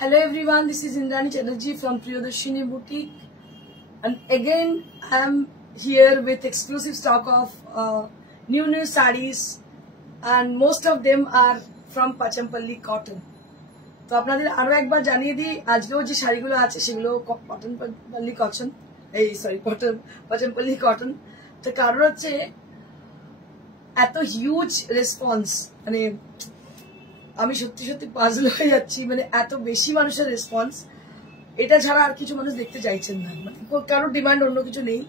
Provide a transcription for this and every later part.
Hello everyone, this is Indrani Chatterjee from Priyadarshini Boutique, and again I am here with exclusive stock of new sarees, and most of them are from Pachampalli cotton. তো আপনাদের আরো একবার জানিয়ে দিই আজকেও যে শাড়িগুলো আছে সেগুলো পাচাম্পল্লি কটন পাচাম্পল্লি কটন। তো কারণ হচ্ছে এত হিউজ রেসপন্স, মানে আমি সত্যি সত্যি পাজল হয়ে যাচ্ছি, মানে এত বেশি মানুষের রেসপন্স। এটা ছাড়া আর কিছু মানুষ দেখতে চাইছেন না, মানে কারোর ডিমান্ড অন্য কিছু নেই,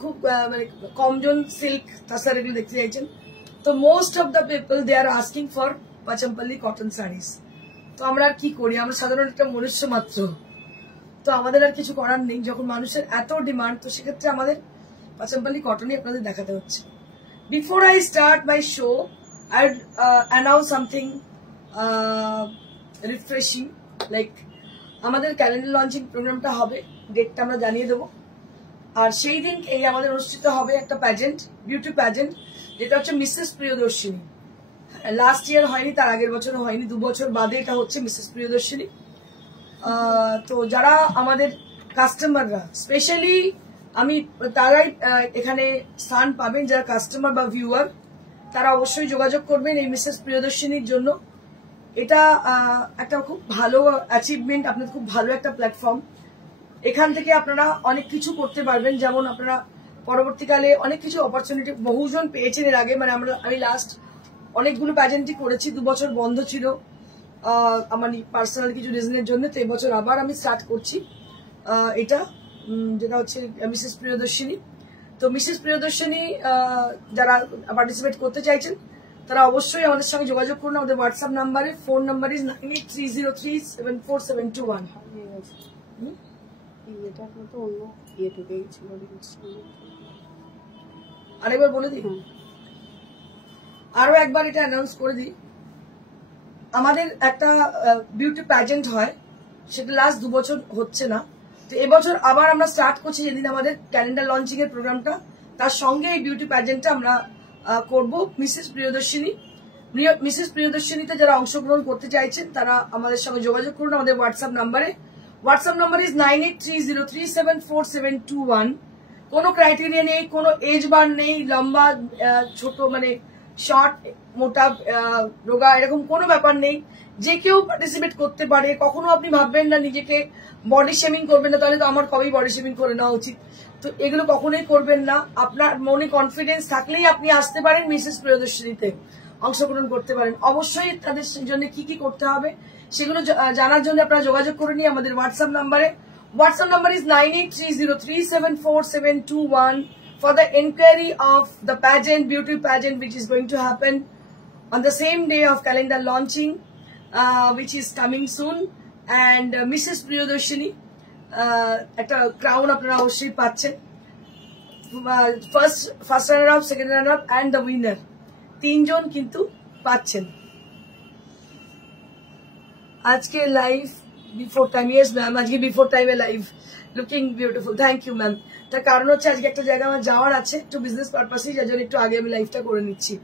খুব মানে কমজন সিল্ক তাছাড়া এগুলো দেখতে চাইছেন। তো most of the people they are asking for Pochampalli cotton saris. তো আমরা আর কি করি, আমরা সাধারণ একটা মনুষ্য মাত্র, তো আমাদের আর কিছু করার নেই। যখন মানুষের এত ডিমান্ড, তো সেক্ষেত্রে আমাদের পাচাম্পল্লি কটনই আপনাদের দেখাতে হচ্ছে। Before I start my show I announce something refreshing, like আমাদের ক্যালেন্ডার লঞ্চিং প্রোগ্রামটা হবে, ডেটটা আমরা জানিয়ে দেবো। আর সেই দিন এই আমাদের অনুষ্ঠিত হবে একটা প্যাজেন্ট, বিউটি প্যাজেন্ট, যেটা হচ্ছে মিসেস প্রিয়দর্শিনী। লাস্ট ইয়ার হয়নি, তার আগের বছরও হয়নি, 2 বছর বাদে এটা হচ্ছে মিসেস প্রিয়দর্শিনী। তো যারা আমাদের কাস্টমাররা, স্পেশালি আমি তারাই এখানে স্থান পাবেন, যারা কাস্টমার বা ভিউয়ার তারা অবশ্যই যোগাযোগ করবেন এই মিসেস প্রিয়দর্শিনীর জন্য। এটা একটা খুব ভালো অ্যাচিভমেন্ট, আপনাদের খুব ভালো একটা প্ল্যাটফর্ম। এখান থেকে আপনারা অনেক কিছু করতে পারবেন, যেমন আপনারা পরবর্তীকালে অনেক কিছু অপরচুনিটি বহুজন পেয়েছেন এর আগে। মানে আমি লাস্ট অনেকগুলো প্যাজেন্টই করেছি, 2 বছর বন্ধ ছিল আমার পার্সোনাল কিছু রিজনের জন্য। তো এবছর আবার আমি স্টার্ট করছি এটা, যেটা হচ্ছে মিসেস প্রিয়দর্শিনী। তো মিসেস প্রিয়দর্শিনী যারা পার্টিসিপেট করতে চাইছেন তারা অবশ্যই আমাদের সঙ্গে যোগাযোগ করুন। আমাদের হোয়াটসঅ্যাপ নাম্বারে, ফোন নাম্বার ইজ 9830374721। আরেকবার বলে দিই, আরো একবার এটা অ্যানাউন্স করে দিই। আমাদের একটা বিউটি প্যাজেন্ট হয়, সেটা লাস্ট 2 বছর হচ্ছে না। তো এবছর আবার আমরা স্টার্ট করছি, যেদিন আমাদের ক্যালেন্ডার লঞ্চিং এর প্রোগ্রামটা, তার সঙ্গে এই বিউটি প্যাজেন্টটা আমরা করব মিসেস প্রিয়দর্শিনী। মিসেস প্রিয়দর্শিনীতে যারা অংশগ্রহণ করতে চাইছেন তারা আমাদের সঙ্গে যোগাযোগ করুন আমাদের হোয়াটসঅ্যাপ নাম্বারে। WhatsApp number is 9830374721। কোনো ক্রাইটেরিয়া নেই, কোনো এজ বার নেই, লম্বা ছোট মানে শর্ট মোটা রোগা এরকম কোনো ব্যাপার নেই, যে কেউ পার্টিসিপেট করতে পারে। কখনো আপনি ভাববেন না নিজেকে বডি শেমিং করবেন না, তাহলে তো আমার কবেই বডি শেমিং করে নেওয়া উচিত। তো এগুলো কখনোই করবেন না। আপনার মনে কনফিডেন্স থাকলেই আপনি আসতে পারেন মিসেস প্রিয়দর্শিনীতে অংশগ্রহণ করতে পারেন। অবশ্যই তাদের জন্য কি কি করতে হবে সেগুলো জানার জন্য আপনারা যোগাযোগ করে নিন আমাদের হোয়াটসঅ্যাপ নাম্বারে। WhatsApp number is 9830374721 for the inquiry of the pageant, beauty pageant, which is going to happen on the same day of calendar launching, which is coming soon. And Mrs. Priyadarshini একটা crown আপনারা অবশ্যই পাচ্ছেন। First runner up, second runner up and the winner, 3 জন কিন্তু পাচ্ছেন। আজকে live before time, yes ma'am, আজকে before টাইমে live, looking beautiful, thank you ma'am. তার কারণ হচ্ছে আজকে একটা জায়গায় আমার যাওয়ার আছে, একটু বিজনেস পারপাসে, যার জন্য একটু আগে আমি লাইভটা করে নিচ্ছি।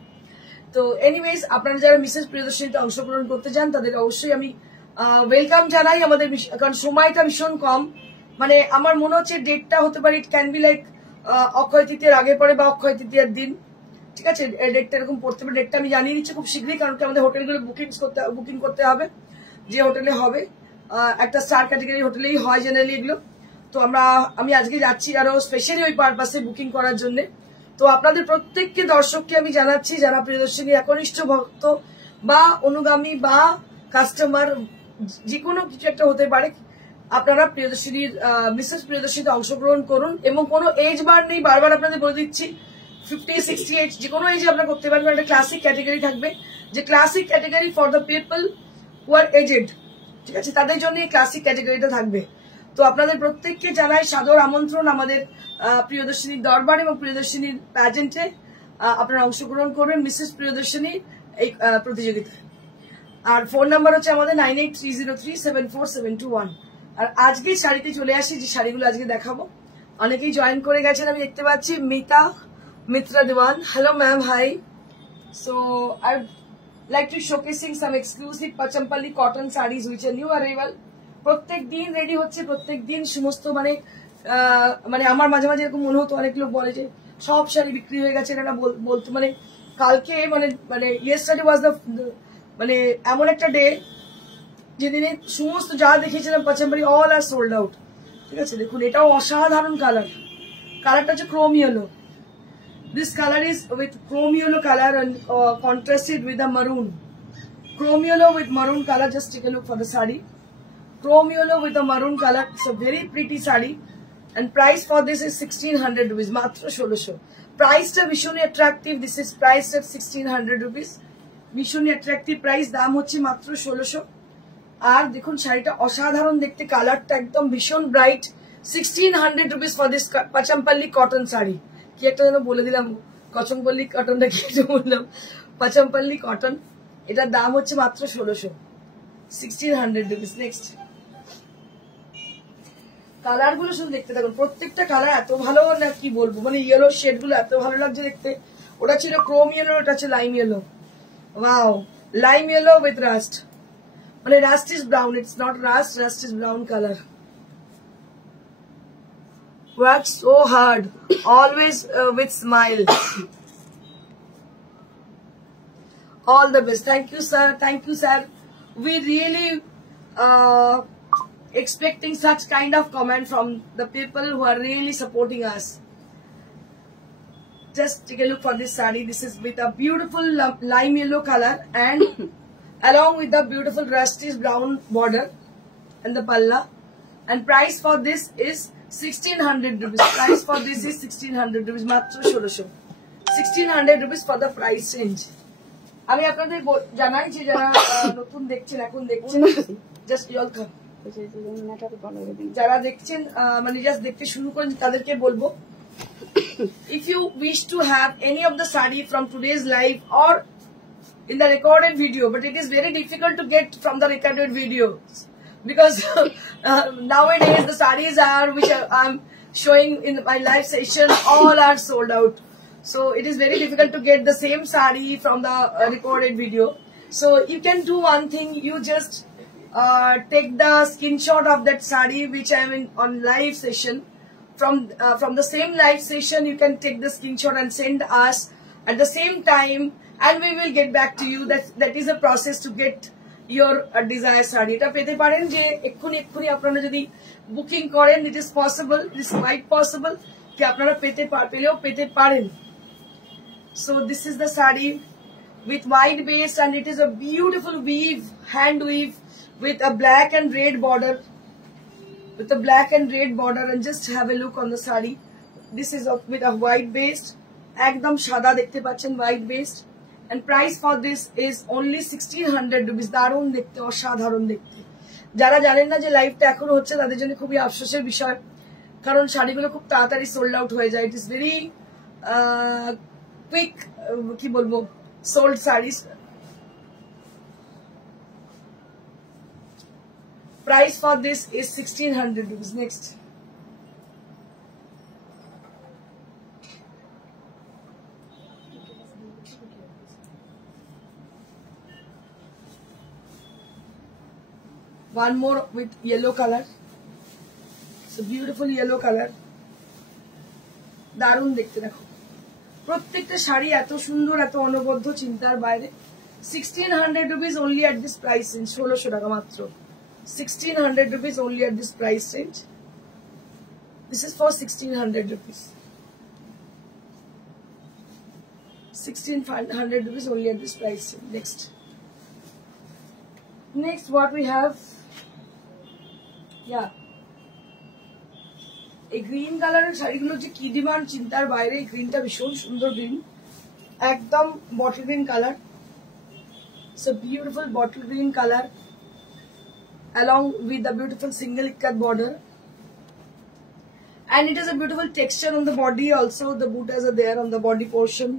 তো এনিওয়েজ, আপনারা যারা মিসেস প্রিয়দর্শিনীতে অংশগ্রহণ করতে চান তাদের অবশ্যই আমি ওয়েলকাম জানাই। আমাদের কারণ সময়টা ভীষণ কম, মানে আমার মনে হচ্ছে ডেটটা হতে পারে, ইট ক্যান বি লাইক অক্ষয় তৃতীয়ার আগে পরে বা অক্ষয় তৃতীয়ার দিন, ঠিক আছে? ডেটটা এরকম পড়তে পারে। ডেটটা আমি জানিয়ে দিচ্ছি খুব শীঘ্রই, কারণ কি আমাদের হোটেলগুলো বুকিং করতে হবে, যে হোটেলে হবে, একটা স্টার ক্যাটাগরি হোটেলেই হয় জেনারেলি এগুলো। তো আমি আজকে যাচ্ছি আরো স্পেশালি ওই পারপাসে বুকিং করার জন্য। তো আপনাদের প্রত্যেককে দর্শককে আমি জানাচ্ছি, যারা প্রিয়দর্শিনীর একনিষ্ঠ ভক্ত বা অনুগামী বা কাস্টমার, যে কোনো কিছু একটা হতে পারে, আপনারা প্রিয়দর্শিনীর মিসেস প্রিয়দর্শিনীতে অংশগ্রহণ করুন। এবং কোনো এজ বার নেই, বারবার আপনাদের বলে দিচ্ছি, 50, 60 এজ যে কোনো এজে আপনারা করতে পারবেন। একটা ক্লাসিক ক্যাটাগরি থাকবে, যে classic category for the people who are aged, ঠিক আছে? তাদের জন্য এই ক্লাসিক ক্যাটাগরিটা থাকবে। তো আপনাদের প্রত্যেককে জানাই সাদর আমন্ত্রণ আমাদের প্রিয়দর্শিনীর দরবার এবং প্রিয়দর্শিনীর প্যাজেন্টে আপনারা অংশগ্রহণ করবেন মিসেস প্রিয়দর্শিনীর এই প্রতিযোগিতায়। আর ফোন নাম্বার হচ্ছে আমাদের 9830374721। আর আজকে শাড়িতে চলে আসি, যে শাড়িগুলো আজকে দেখাবো। অনেকেই জয়েন করে গেছেন আমি দেখতে পাচ্ছি। Mitra Dewan, hello ma'am, hi. So I like to showcasing some exclusive Pachampalli cotton sarees which are new arrival প্রত্যেক দিন রেডি হচ্ছে, প্রত্যেক দিন সমস্ত মানে মানে আমার মাঝে মাঝে এরকম মনে হতো, অনেক লোক বলে যে সব শাড়ি বিক্রি হয়ে গেছে, এটা বলতো মানে কালকে মানে মানে ইয়েস্টারডে ওয়াজ দ্য মানে এমন একটা ডে যেদিনে সমস্ত যা দেখিয়েছিলাম পাচাম্বারি অল আর সোল্ড আউট। ঠিক আছে, দেখুন এটাও অসাধারণ কালার, কালারটা হচ্ছে Chrome yellow. This color is with chrome yellow color and contrasted with the maroon. Chrome yellow with maroon color. Just take a look for the sari. Chrome yellow with the maroon color. It's a very pretty sari. And price for this is 1600 rupees. Matra 1600. Price to visually attractive. This is priced at 1600 rupees. Visually attractive price. দাম হচ্ছে মাত্র 1600. আর দেখুন শাড়িটা অসাধারণ দেখতে, কালারটা একদম ভীষণ bright. 1600 rupees for this Pachampalli cotton sari. কি একটা যেন বলে দিলাম, কচমপল্লী কটনটা কি একটা বললাম, পাচাম্পাল্লি কটন। এটার দাম হচ্ছে মাত্র 1600, 1600 রুপিস। নেক্সট কালার গুলো শুধু দেখতে থাকুন, প্রত্যেকটা কালার এত ভালো না কি বলবো, মানে ইয়েলো শেড গুলো এত ভালো লাগছে দেখতে। ওটা ছিল ক্রোম ইয়েলো, ওটা ছিল lime yellow. Wow, lime yellow with rust, মানে rust is brown, it's not rust, rust is brown colour. Work so hard, always with smile. All the best. Thank you, sir. Thank you, sir. We really expecting such kind of comment from the people who are really supporting us. Just take a look for this saree. This is with a beautiful lime yellow color and along with the beautiful rusty brown border and the palla. And price for this is 1600 rupees. Price for this is 1600 rupees. Matro 1600. 1600 rupees for the price range. আমি আপনাদের জানাই যে যারা নতুন দেখছেন, এখন দেখছেন, just welcome. যারা দেখছেন মানে জাস্ট দেখতে শুরু করেন তাদেরকে বলবো, if you wish to have any of the saree from today's live or in the recorded video, but it is very difficult to get from the recorded videos. Because nowadays the sarees are which I'm showing in my live session all are sold out, so it is very difficult to get the same saree from the recorded video. So you can do one thing, you just take the screenshot of that saree which I'm in on live session. From the same live session you can take the screenshot and send us at the same time, and we will get back to you. That is a process to get your desired saree. এটা পেতে পারেন যে এক্ষুনি আপনারা যদি booking করেন, it is possible, it is quite possible কি আপনারা পেলেও পেতে পারেন। So this is the saree with wide base and it is a beautiful weave, hand weave with a black and red border, with a black and red border, and just have a look on the saree. This is with a white base, একদম সাদা দেখতে পাচ্ছেন, white base. And price for this is only 1600 rupees. দারুণ দেখতে, অসাধারণ দেখতে। যারা জানেন না যে লাইভটা এখনো হচ্ছে তাদের জন্য খুবই আফসোসের বিষয়, কারণ শাড়িগুলো খুব তাড়াতাড়ি সোল্ড আউট হয়ে যায়। ইট ইজ ভেরি কুইক, কি বলবো, sold saris. Price for this is 1600 rupees. Next. One more with yellow color. It's a beautiful yellow color. দারুণ দেখতে, দেখো প্রত্যেকটা শাড়ি এত সুন্দর, এত অনবদ্য, চিন্তার বাইরে। 1600 rupees only at this price range. 1600 টাকা মাত্র। 1600 rupees only at this price range. This is for 1600 rupees. 1600 rupees only at this price range. Next what we have, এই গ্রিন কালারের শাড়িগুলো যে কি ডিমান্ড, চিন্তার বাইরে। গ্রিনটা ভীষণ সুন্দর গ্রিন, একদম bottle green colour. It's a beautiful bottle green color along with the beautiful single ikat border, and it has a beautiful texture on the body also. The buttas are there on the body portion.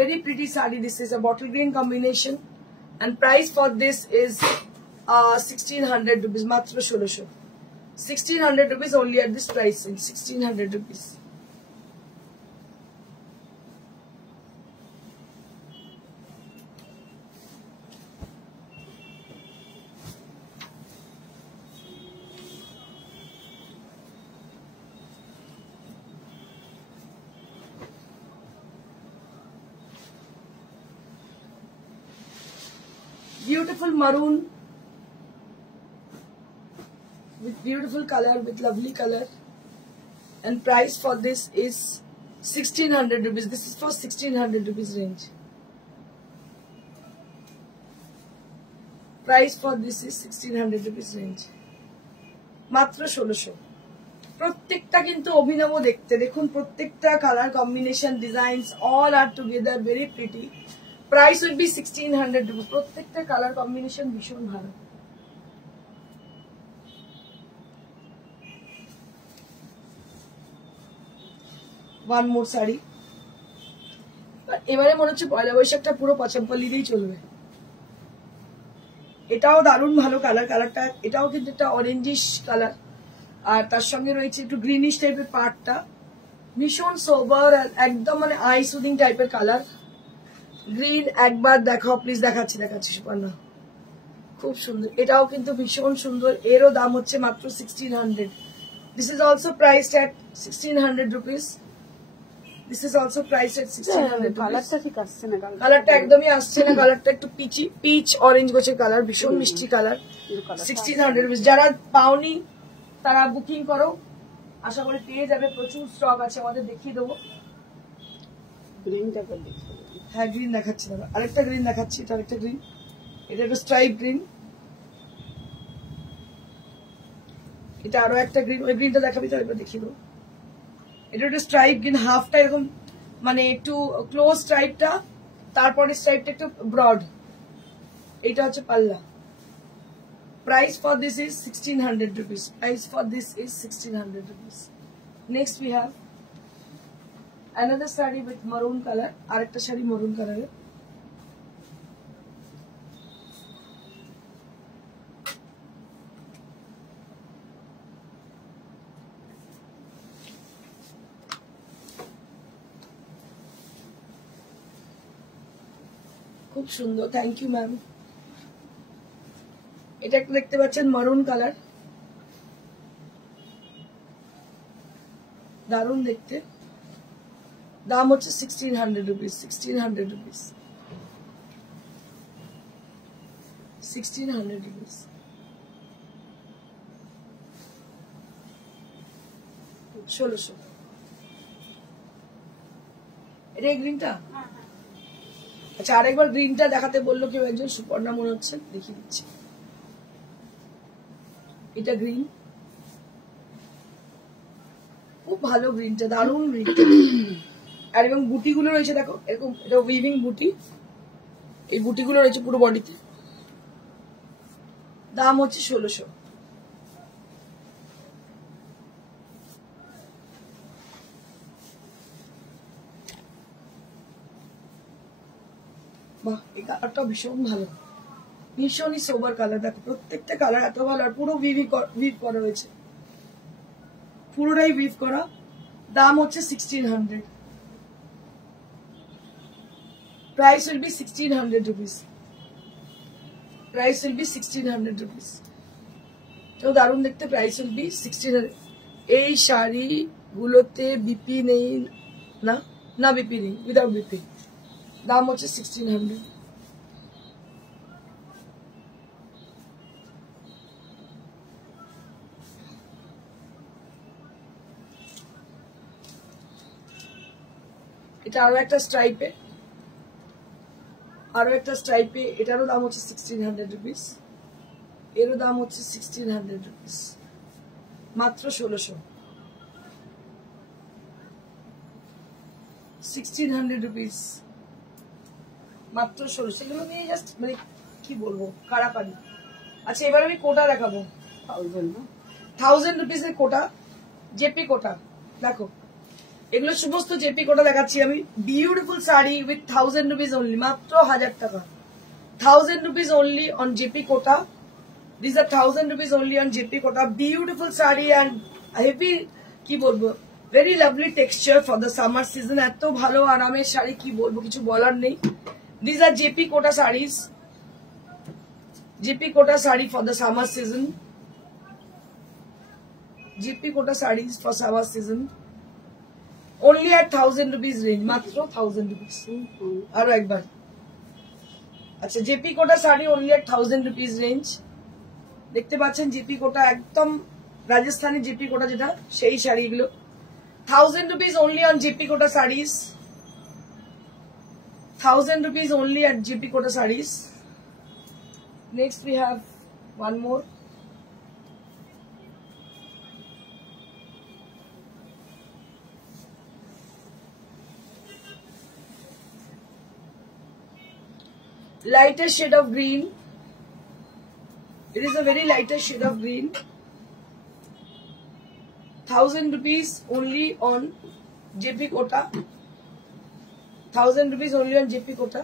Very pretty saree. This is a bottle green combination, and price for this is 1600 rupees. Matra 1600. 1600 rupees only at this price range. 1600 rupees. beautiful maroon with beautiful color, with lovely color, and price for this is 1600 rupees. This is for 1600 rupees range. Price for this is 1600 rupees range. মাত্র 1600। প্রত্যেকটা কিন্তু অভিনব দেখতে, দেখুন প্রত্যেকটা colour combination, designs all are together very pretty. Price will B 1600 rupees. প্রত্যেকটা colour combination ভীষণ ভালো। One more sari. এবারে মনে হচ্ছে পয়লা বৈশাখটা পুরো পচামপল্লি দিয়েই চলবে। এটাও দারুণ ভালো কালার, কালারটা এটাও কিন্তু একটা অরেঞ্জিশ কালার, আর তার সঙ্গে রয়েছে একটু গ্রিনিশ টাইপের পার্টটা, ভীষণ সোবার একদম মানে আই সুদিং টাইপের কালার। গ্রিন একবার দেখাও প্লিজ। দেখাচ্ছি সুপর্ণা, খুব সুন্দর। এটাও কিন্তু ভীষণ সুন্দর। এরও দাম হচ্ছে মাত্র 1600। This is also priced at 1600 rupees. This is also priced at 1600। কালারটা ঠিক আসছে না, কালারটা একদমই আসছে না। কালারটা একটু পিচ অরেঞ্জ গোছের কালার, ভীষণ মিষ্টি কালার। 1600 রুপিস। যারা পাওনি তারা বুকিং করো, আশা করি পেয়ে যাবে। প্রচুর স্টক আছে আমাদের, দেখিয়ে দেবো। গ্রিনটা করে দেখি। হ্যাঁ গ্রিন দেখাচ্ছি, আরেকটা গ্রিন দেখাচ্ছি। এটা আরেকটা গ্রিন, এটা একটা স্ট্রাইপ গ্রিন। এটা আরো একটা গ্রিন। ওই গ্রিনটা দেখাবি তো, একবার দেখিয়ে দেবো। এটা একটা স্ট্রাইপ গ্রিন, হাফটা এরকম মানে একটু ক্লোজ স্ট্রাইপটা, তারপরে স্ট্রাইপটা একটু ব্রড। এটা হচ্ছে পাল্লা। Price for this is 1600 rupees. Price for this is 1600 rupees. Next we have another saree with maroon color. Arekta saree maroon color. খুব সুন্দর, থ্যাংক ইউ ম্যাম। এটা একটা দেখতে পাচ্ছেন মারুন কালার, দারুণ দেখতে। দাম হচ্ছে 1600 রুপিস। 1600 রুপিস। 1600 রুপিস। ষোলোশো। এটা এই গ্রিনটা? আচ্ছা আরেকবার গ্রিনটা দেখাতে বললো কেউ একজন, সুপর্ণা মনে হচ্ছে, দেখিয়ে দিচ্ছি। এটা গ্রিন, খুব ভালো গ্রিনটা, দারুণ গ্রিন। আর এবং বুটিগুলো রয়েছে দেখো এরকম, এটা উইভিং বুটি। এই বুটিগুলো রয়েছে পুরো বডিতে। দাম হচ্ছে 1600। বাহ, এই কালারটা ভীষণ ভালো, ভীষণই সোবার কালার। দেখো প্রত্যেকটা কালার এত ভালো, আর পুরো উইভ করা রয়েছে, পুরোটাই উইভ করা। দাম হচ্ছে 1600। Price will B 1600 rupees. Price will B 1600 rupees. তো দারুণ দেখতে। Price will B 1600। এই শাড়িগুলোতে বিপি নেই না? না বিপি নেই, উইদাউট বিপি। দাম হচ্ছে 1600। এটা আরো একটা স্ট্রাইপে, এটারও দাম হচ্ছে 1600 রুপিস। এরও দাম হচ্ছে 1600 রুপিস। মাত্র 1600। 1600 রুপিস, মাত্র 1600। এগুলো নিয়ে জাস্ট মানে কি বলবো, কারাকারি। আচ্ছা এবার আমি কোটা দেখাবো। 1000 রুপিসের কোটা, জেপি কোটা। দেখো এগুলো সমস্ত জেপি কোটা দেখাচ্ছি আমি। Beautiful sari with 1000 rupees only, মাত্র 1000 টাকা। 1000 rupees only on JP Kota. These are 1000 rupees only on JP Kota. Beautiful saree and heavy ki bolbo, very lovely texture for the summer season. এত ভালো আরামের শাড়ি কি বলবো, কিছু বলার নেই। These are JP Kota sarees. JP Kota saree for the summer season. JP Kota sarees for summer season. Only at 1000 rupees range. মাত্র 1000 rupees. আরো একবার আচ্ছা, জেপি কোটা শাড়ি অনলি এট 1000 রুপিস রেঞ্জ। দেখতে পাচ্ছেন জেপি কোটা, একদম রাজস্থানী জেপি কোটা যেটা, সেই শাড়িগুলো 1000 rupees only on JP Kota sarees. 1000 rupees only at JP Kota sarees. Next we have one more. Lighter shade of green. It is a very lighter shade of green. 1000 rupees only on JP Kota. 1000 rupees only on JP Kota.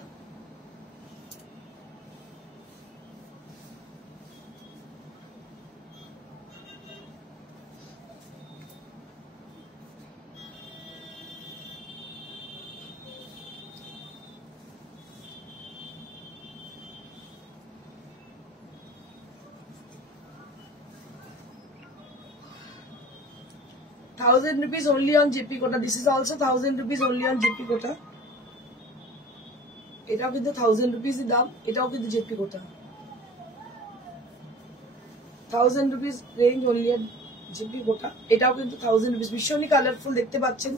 ₹1000 only on JP Kota. This is also 1000 rupees only on JP Kota. এটাও কিন্তু 1000 rupees দাম, এটাও কিন্তু JP Kota. 1000 rupees range only on JP Kota. এটাও কিন্তু 1000 rupees. ভীষণই colourful দেখতে পাচ্ছেন,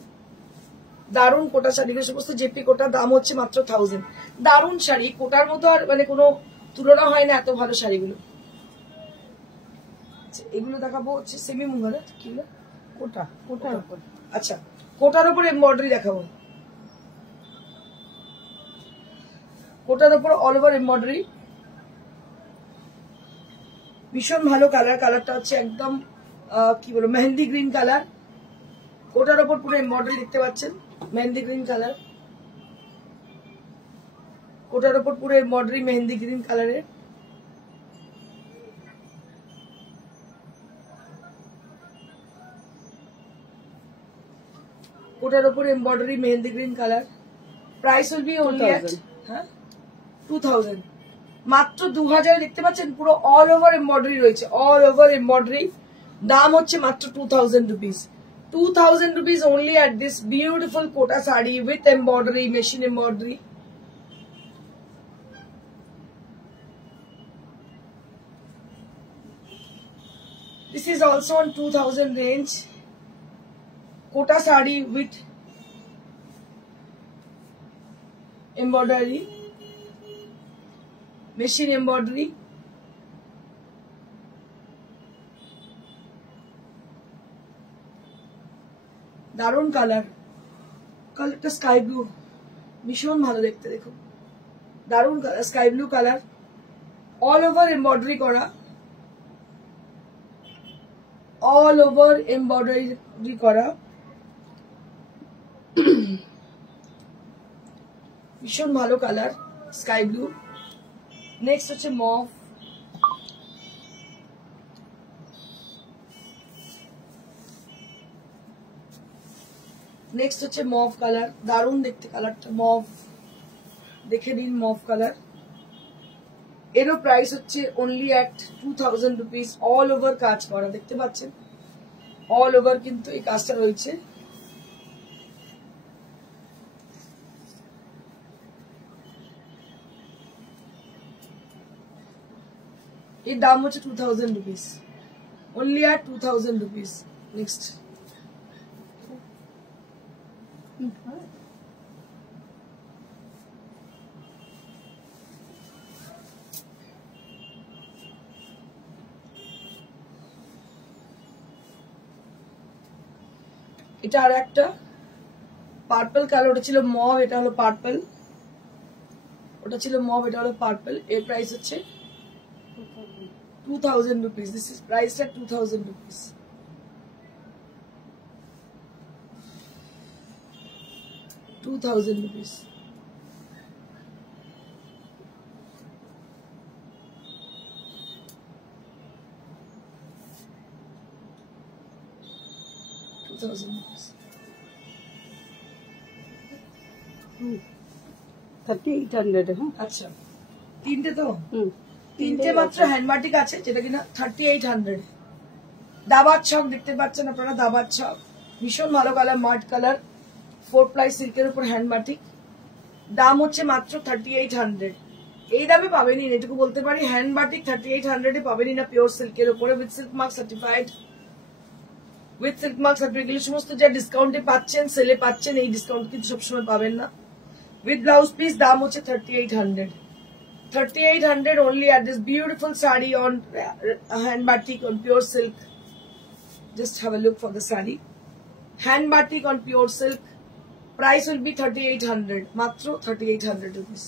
দারুণ কোটা শাড়িগুলো সমস্ত JP Kota, দাম হচ্ছে মাত্র 1000। দারুণ শাড়ি, কোটার মতো আর মানে কোনো তুলনা হয় না এত ভালো শাড়িগুলো। এগুলো দেখাবো হচ্ছে সেমি মুগার, কি কোটা, কোটার উপর। আচ্ছা, কোটার উপর এমব্রয়ডারি দেখাবো, কোটার উপর অল ওভার এমব্রয়ডারি, ভীষণ ভালো কালার। কালারটা হচ্ছে একদম কি বলবো, মেহেন্দি গ্রিন কালার। কোটার উপর পুরো এমব্রয়ডারি দেখতে পাচ্ছেন, মেহেন্দি গ্রিন কালার। কোটার উপর পুরো এমব্রয়ডারি মেহেন্দি গ্রিন কালারের। কোটার উপর embroidery mehendi green colour. Price will be only at 2000, মাত্র 2000। দেখতে পাচ্ছেন পুরো অল ওভার এমব্রয়ডারি রয়েছে, অল ওভার এমব্রয়ডারি। দাম হচ্ছে মাত্র 2000 rupees। 2000 rupees only at this beautiful Kota sari with embroidery, machine embroidery. This is also on 2000 range. Kota sari with embroidery, machine embroidery. দারুণ colour, কালারটা স্কাই ব্লু, ভীষণ ভালো দেখতে। দেখো দারুণ colour, sky blue colour, all over embroidery করা, all over embroidery করা, ভীষণ ভালো কালার স্কাই ব্লু। নেক্সট হচ্ছে মভ, নেক্সট হচ্ছে মভ কালার, দারুণ দেখতে কালারটা। মভ দেখে নিন, মভ কালার। এরও প্রাইস হচ্ছে only at 2000 rupees। All over কাজ করা, দেখতে পাচ্ছেন অল ওভার কিন্তু এই কাজটা রয়েছে। এর দাম হচ্ছে 2000 rupees, only at 2000 rupees। Next এটা আর একটা পার্পল কালার, ওটা ছিল মভ, এটা হলো পার্পল। ওটা ছিল মভ, এটা হলো পার্পল। এর প্রাইস হচ্ছে 2000 rupees। This is priced at 2000 rupees। ₹2000। আচ্ছা, তিনটে তো, তিনটে মাত্র হ্যান্ডমার্টিক আছে, যেটা কিনা 3800। দাবার ছক দেখতে পাচ্ছেন আপনারা, দাবার ছক, ভীষণ ভালো কালার, মাড কালার, 4 ply সিল্কের উপর হ্যান্ডমার্টিক। দাম হচ্ছে মাত্র 3800। এই দামে পাবেনই না, এটুকু বলতে পারি। হ্যান্ড বাটিক 3800 পাবেনই না পিওর সিল্কের উপরে with silk mark certified, with silk mark certified. সমস্ত যা ডিসকাউন্টে পাচ্ছেন, সেলে পাচ্ছেন, এই ডিসকাউন্ট কিন্তু সবসময় পাবেন না। উইথ ব্লাউজ পিস দাম হচ্ছে 3800। 3800 only at this beautiful saree on hand batik on pure silk. Just have a look for the saree. Hand batik on pure silk. Price will be 3800. Matro 3800 rupees.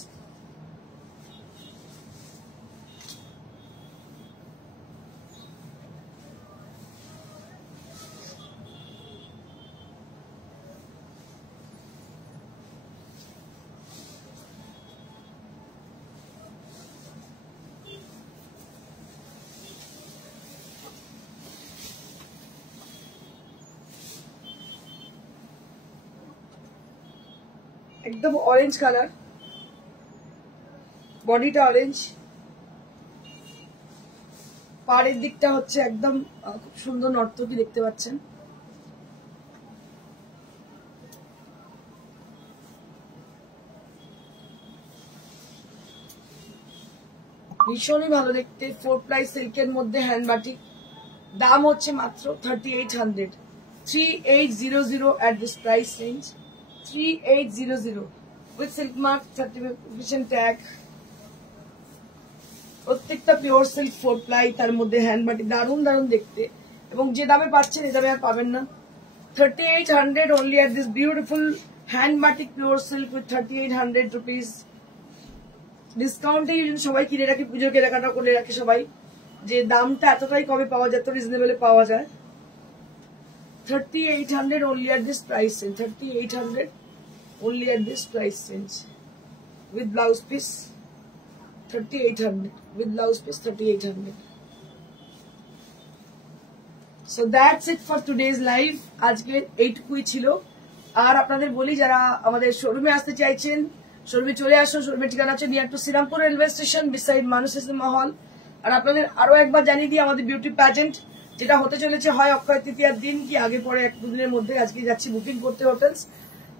একদম orange colour, বডিটা orange, পাড়ের দিকটা হচ্ছে একদম খুব সুন্দর নর্তকী দেখতে পাচ্ছেন। ভীষণই ভালো দেখতে, 4 প্লাই সিল্কের মধ্যে হ্যান্ড বাটিক, দাম হচ্ছে মাত্র 3800। 3800 at this price range. 3800 with silk mark certification tag, প্রত্যেকটা পিওর সিল্ক 4 প্লাই, তার মধ্যে হ্যান্ড বাটিক, দারুণ দারুণ দেখতে। এবং যে দামে পাচ্ছেন এই দামে আর পাবেন না। 3800 only at this beautiful hand batik pure silk with 3800 rupees. ডিসকাউন্টে সবাই কিনে রাখে, পুজো কেনাকাটা করে রাখে সবাই, যে দামটা এতটাই কমে পাওয়া যায়, এত রিজনেবলে পাওয়া যায়। 3800 only at this price range. 3800 only at this price range with blouse piece. 3800 with blouse piece 3800. So that's it for today's live. আজকে এইটুকুই ছিল। আর আপনাদের বলি, যারা আমাদের শোরুমে আসতে চাইছেন, শোরুমে চলে আসুন। শোরুমের ঠিকানা হচ্ছে near to Srirampur railway station, beside Manush cinema hall. আর আপনাদের আরো একবার জানিয়ে দিই, আমাদের বিউটি প্যাজেন্ট যেটা হতে চলেছে হয় অক্ষয় তৃতীয়ার দিন কি আগে পরে 1-2 দিনের মধ্যে। আজকে যাচ্ছি বুকিং করতে হোটেলস।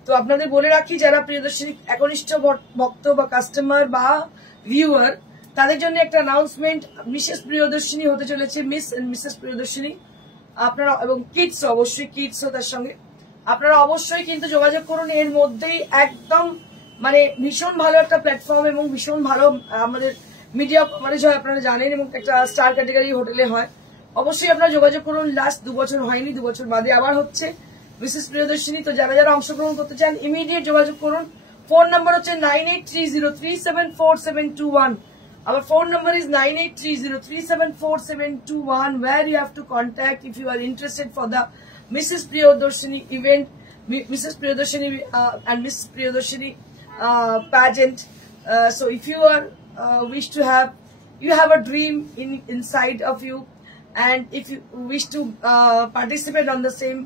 তো আপনাদের বলে রাখি, যারা প্রিয়দর্শিনী একনিষ্ঠ ভক্ত বা কাস্টমার বা ভিউয়ার, তাদের জন্য একটা অ্যানাউন্সমেন্ট। মিসেস প্রিয়দর্শিনী হতে চলেছে, মিস এন্ড মিসেস প্রিয়দর্শিনী। আপনারা এবং কিডস, অবশ্যই কিডসও তার সঙ্গে, আপনারা অবশ্যই কিন্তু যোগাযোগ করুন। এর মধ্যেই একদম মানে ভীষণ ভালো একটা প্ল্যাটফর্ম এবং ভীষণ ভালো আমাদের মিডিয়া কভারেজ হয়, আপনারা জানেন, এবং একটা স্টার ক্যাটেগরি হোটেলে হয়। অবশ্যই আপনারা যোগাযোগ করুন। লাস্ট 2 বছর হয়নি, 2 বছর বাদে আবার হচ্ছে মিসেস প্রিয়দর্শিনী। তো যারা যারা অংশগ্রহণ করতে চান ইমিডিয়েট যোগাযোগ করুন। ফোন নাম্বার হচ্ছে 9830374721। Our phone number is 9830374721, where you have to contact if you are interested for the Mrs. Priyadarshini event, Mrs. Priyadarshini and Miss Priyadarshini pageant. So if you are wish to have, you have a dream inside of you, and if you wish to participate on the same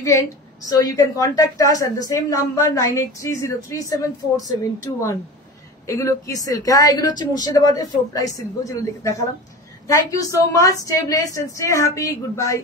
event, so you can contact us at the same number 9830374721. এগুলো কি silk? হ্যাঁ, এগুলো হচ্ছে মুর্শিদাবাদের 4 ply silk, যেগুলো দেখালাম। Thank you so much. Stay blessed and stay happy. Good by.